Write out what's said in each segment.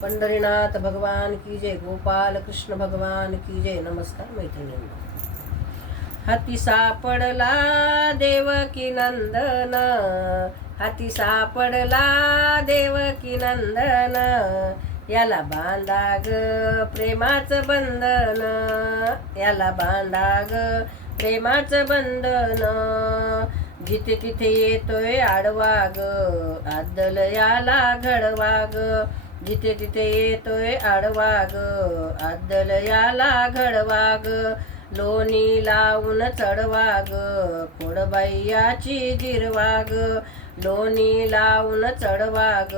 पंढरीनाथ भगवान की जय, गोपाल कृष्ण भगवान की जय। नमस्कार मैत्रिणींनो, हाती सापडला देवकी नंदन, हाती सापडला देवकी नंदन, याला बांधा ग प्रेमाचं बंधन, याला बांधा ग प्रेमाचं बंधन, जिथे तिथे येतोय आडवा ग, आदल याला घडवा ग, जिथे तिथे येतोय आडवा ग, आदल याला घडवा ग, लोणी लावून चढवा ग, खोडबाईयाची जिरवा ग, लोणी लावून चढवा ग,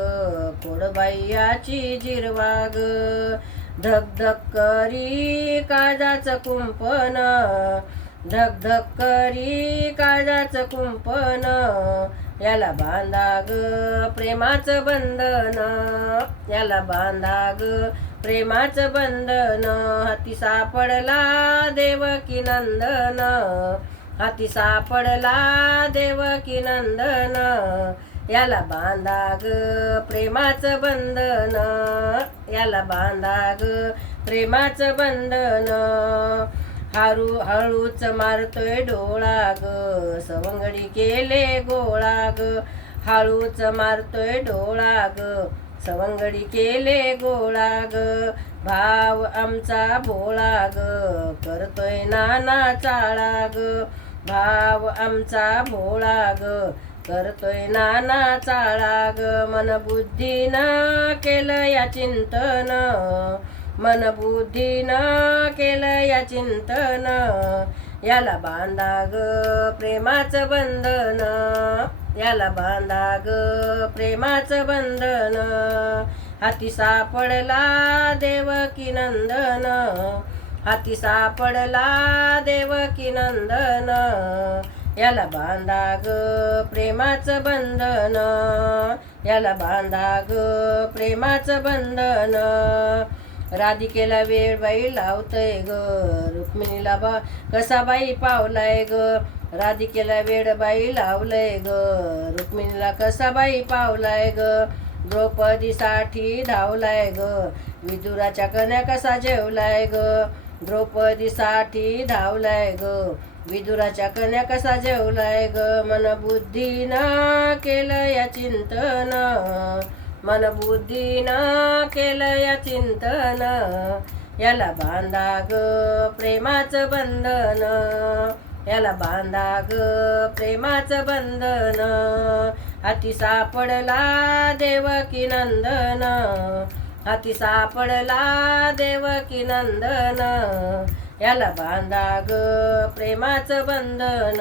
खोडबाईयाची जिरवा ग, धक धक करी काळजाचं कुंपण, धक धक करी काळजाचं कुंपण, याला बांधा ग प्रेमाचं बंधन, याला बांधा ग प्रेमाचं बंधन, हाती सापडला देवकी नंदन, हाती सापडला देवकी नंदन, याला बांधा ग प्रेमाचं बंधन, याला बांधा ग प्रेमाचं बंधन, हळूच मारतोय डोळा ग, सवंगडी केले गोळा ग, हळूच मारतोय डोळा ग, सवंगडी केले गोळा ग, भाव आमचा भोळा ग, करतोय नाना चाळा ग, भाव आमचा भोळा ग, करतोय नाना चाळा ग, मन बुद्धीनं केलं या चिंतन, मन बुद्धीनं केलं या चिंतन, याला बांधा ग प्रेमाचं बंधन, याला बांधा ग प्रेमाचं बंधन, हाती सापडला देवकी नंदन, हाती सापडला देवकी नंदन, याला बांधा ग प्रेमाचं बंधन, याला बांधा ग प्रेमाचं बंधन, राधिकेला वेळ बाई लावतय ग, रुक्मिणीला कसा बाई पावलाय ग, राधिकेला वेळ बाई लावलंय ग, रुक्मिणीला कसा बाई पावलाय ग, द्रौपदीसाठी धावलाय ग, विदुराच्या कन्या कसा जेवलाय ग, द्रौपदीसाठी धावलाय ग, विदुराच्या कन्या कसा जेवलाय ग, मन बुद्धीनं केलं या चिंतन, मन बुद्धीनं केलं या चिंतन, याला बांधा ग प्रेमाचं बंधन, याला बांधा ग प्रेमाचं बंधन, हाती सापडला देवकी नंदन, हाती सापडला देवकी नंदन, याला बांधा ग प्रेमाचं बंधन,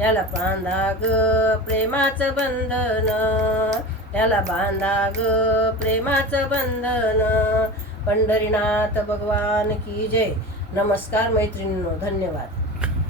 याला बांधा ग प्रेमाचं बंधन, याला बांधा ग प्रेमाचं बंधन। पंढरीनाथ भगवान की जय। नमस्कार मैत्रिणींनो, धन्यवाद।